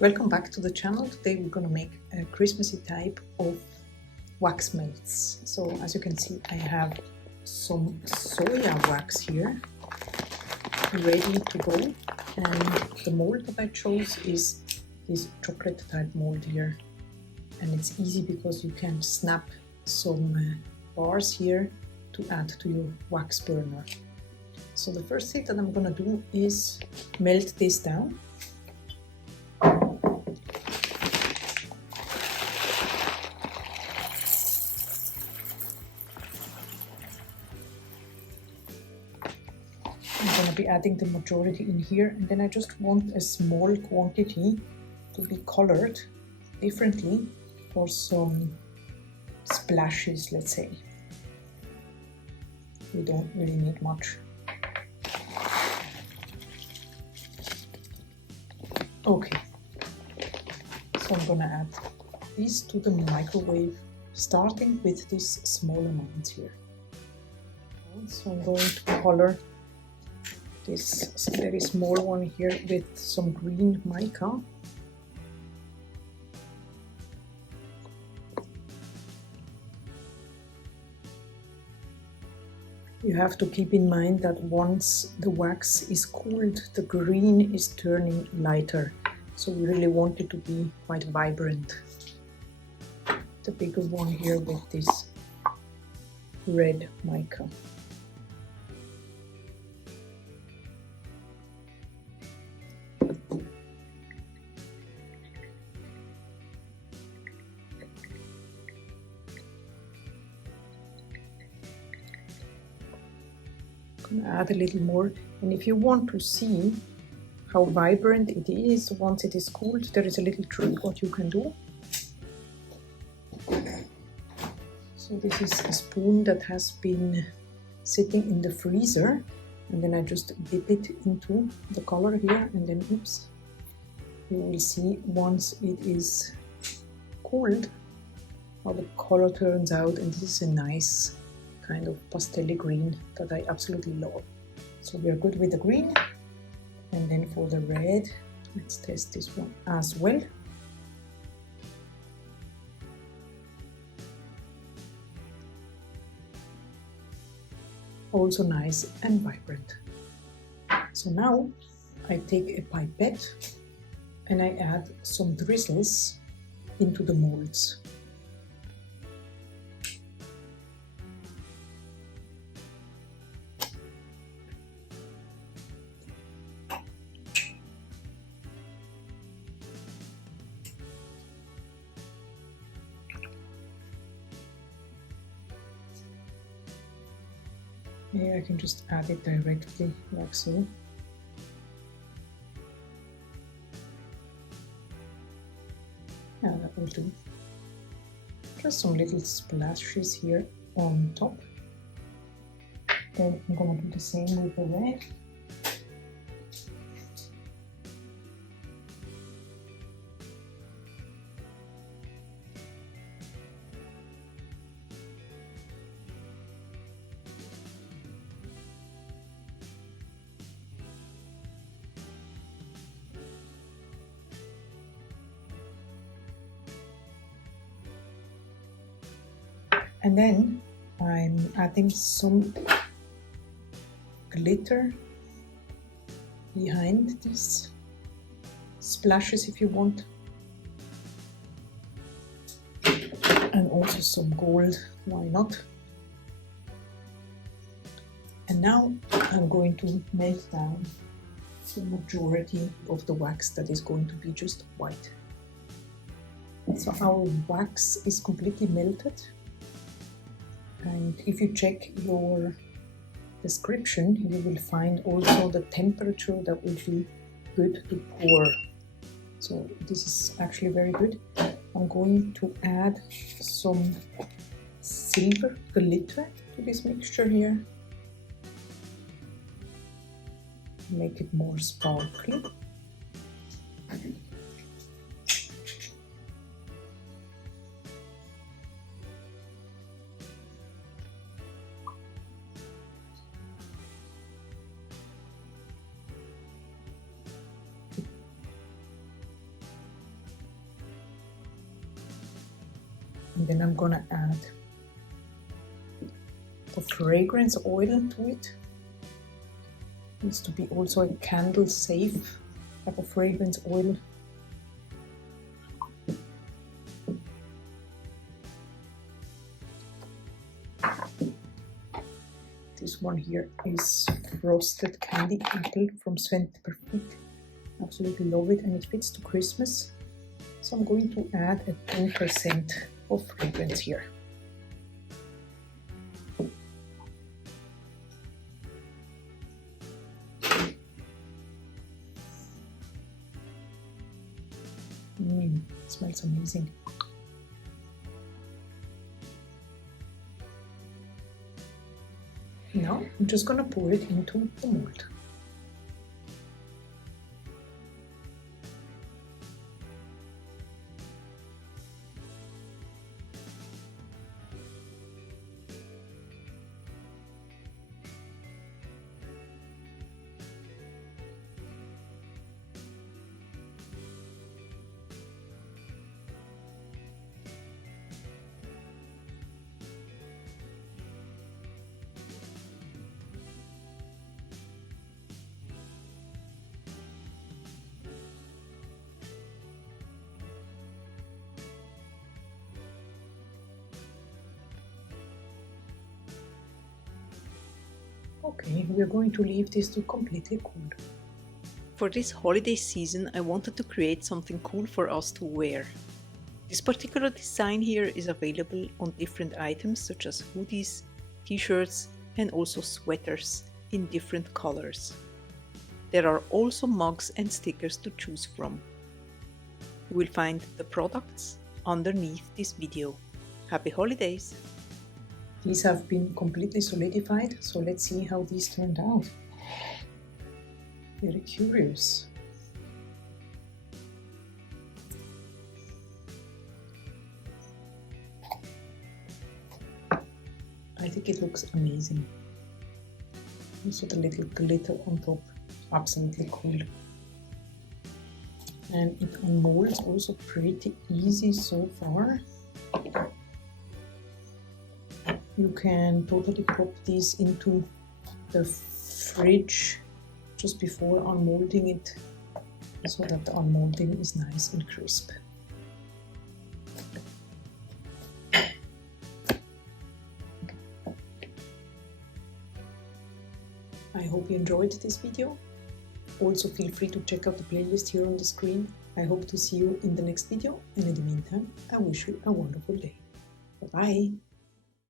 Welcome back to the channel. Today we're going to make a Christmassy type of wax melts. So as you can see, I have some soya wax here ready to go, and the mold that I chose is this chocolate type mold here, and it's easy because you can snap some bars here to add to your wax burner. So the first thing that I'm going to do is melt this down. I'm going to be adding the majority in here, and then I just want a small quantity to be colored differently for some splashes, let's say. We don't really need much. Okay, so I'm going to add these to the microwave, starting with this small amount here. So I'm going to color this very small one here with some green mica. You have to keep in mind that once the wax is cooled, the green is turning lighter. So we really want it to be quite vibrant. The bigger one here with this red mica. Add a little more, and if you want to see how vibrant it is once it is cooled, there is a little trick what you can do. So this is a spoon that has been sitting in the freezer, and then I just dip it into the color here, and then oops, you will see once it is cooled how the color turns out, and this is a nice kind of pastel green that I absolutely love. So we are good with the green, and then for the red, let's test this one as well. Also nice and vibrant. So now I take a pipette and I add some drizzles into the molds. Here I can just add it directly like so. Yeah, that will do. Just some little splashes here on top. Then I'm gonna do the same with the red. And then I'm adding some glitter behind these splashes if you want. And also some gold, why not? And now I'm going to melt down the majority of the wax that is going to be just white. So our wax is completely melted. And if you check your description, you will find also the temperature that will be good to pour. So this is actually very good. I'm going to add some silver glitter to this mixture here. Make it more sparkly. And then I'm gonna add the fragrance oil to it. Needs to be also a candle safe type of fragrance oil. This one here is frosted candy apple from Sven Perfect. Absolutely love it, and it fits to Christmas. So I'm going to add a 10% of fragrance here. It smells amazing. Now I'm just gonna pour it into the mold. Okay, we're going to leave this to completely cool. For this holiday season, I wanted to create something cool for us to wear. This particular design here is available on different items such as hoodies, t-shirts and also sweaters in different colors. There are also mugs and stickers to choose from. You will find the products underneath this video. Happy holidays! These have been completely solidified, so let's see how these turned out. Very curious. I think it looks amazing. Also the little glitter on top, absolutely cool. And it unmolds also pretty easy so far. You can totally pop these into the fridge just before unmolding it, so that the unmolding is nice and crisp. I hope you enjoyed this video. Also feel free to check out the playlist here on the screen. I hope to see you in the next video, and in the meantime I wish you a wonderful day. Bye bye!